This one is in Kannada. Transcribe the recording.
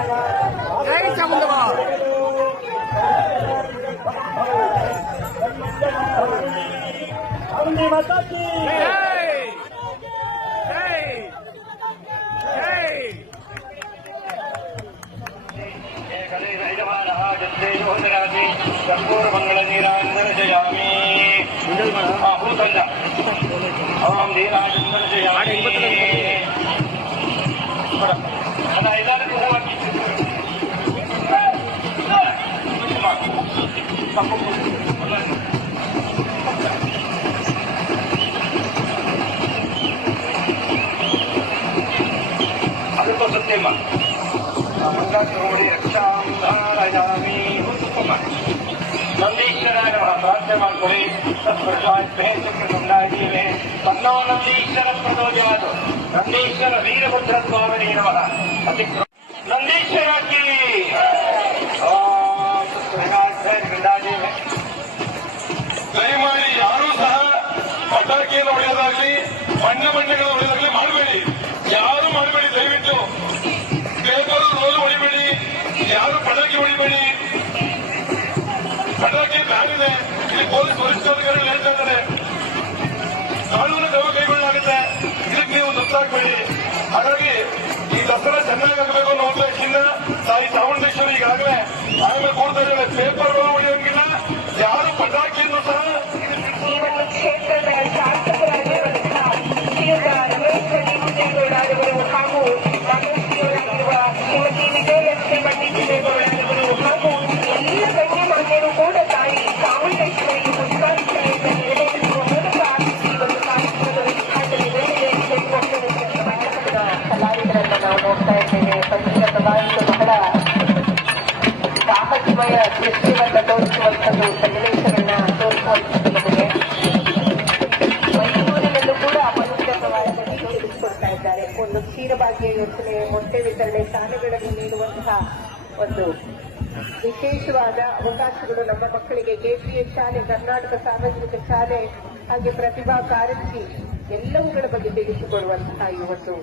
जय चामुंडा हमने माता की कर्पूर आहूतंड ओम धीराजंदर जयामी tema. Maka kemudian Shamdhanayami Hutukuman. Nandi शरण भारतमान करे सब प्रसाद पहन चक्र गंगा जी में पन्नो नंदीश्वर प्रदो जवादो नंदीश्वर वीरभद्र स्वामी नमः अतिक्रम नंदीश्वर की ಬಣ್ಣ ಬಣ್ಣಗಳ ಹೊಡೆಯೋದಾಗ್ಲಿ ಮಾಡಬೇಡಿ. ಯಾರು ಮಾಡಬೇಡಿ, ದಯವಿಟ್ಟು. ಪೇಪರ್ ರೋಲ್ ಹೊಡಿಬೇಡಿ, ಯಾರು ಪಟಾಕಿ ಹೊಡಿಬೇಡಿ. ಪಟಾಕಿ ಬ್ಯಾನ್ ಇದೆ ಇಲ್ಲಿ ಪೊಲೀಸ್ ವರಿಷ್ಠಾಧಿಕಾರಿಗಳು ಹೇಳ್ತಾ ಇದ್ದಾರೆ. ಕಾನೂನು ಕ್ರಮ ಕೈಗೊಳ್ಳಲಾಗುತ್ತೆ. ಇದಕ್ಕೆ ನೀವು ಗೊತ್ತಾಗಬೇಡಿ ಹಾಗಾಗಿ ಈ ದಸರಾ ಚೆನ್ನಾಗಾಗಬೇಕು ಅನ್ನೋ ಉದ್ದೇಶದಿಂದ ತಾಯಿ ಚಾಮುಂಡೇಶ್ವರಿ ಈಗಾಗಲೇ ಆಮೇಲೆ ಕೂಡ್ತಾ ಪೇಪರ್ಗಳು ಕಲಾವಿದರನ್ನು ನಾವು ನೋಡ್ತಾ ಇದ್ದೇವೆ ಪಂಚ ಬಾಯಿಗೆ ಬಹಳ ಸಾಮರ್ಥ್ಯಮಯ ದೃಶ್ಯವನ್ನ ತೋರಿಸುವಂಥದ್ದು ಸನ್ನಿವೇಶಗಳನ್ನ ತೋರಿಸುವಂಥದ್ದು ನಮಗೆ ಮೈಸೂರಿನಲ್ಲೂ ಕೂಡ ಮನುಷ್ಯ ಪ್ರವಾಸದಲ್ಲಿ ತೋರಿಸಿಕೊಡ್ತಾ ಇದ್ದಾರೆ ಒಂದು ಕ್ಷೀರಭಾಗ್ಯ ಯೋಜನೆ ಮೊಟ್ಟೆ ವಿತರಣೆ ಶಾಲೆಗಳನ್ನು ನೀಡುವಂತಹ ಒಂದು ವಿಶೇಷವಾದ ಅವಕಾಶಗಳು ನಮ್ಮ ಮಕ್ಕಳಿಗೆ ಕೆಪಿಎಸ್ ಶಾಲೆ ಕರ್ನಾಟಕ ಸಾರ್ವಜನಿಕ ಶಾಲೆ ಹಾಗೆ ಪ್ರತಿಭಾ ಕಾರಂಜಿ ಎಲ್ಲವುಗಳ ಬಗ್ಗೆ ತಿಳಿಸಿಕೊಡುವಂತಹ ಒಂದು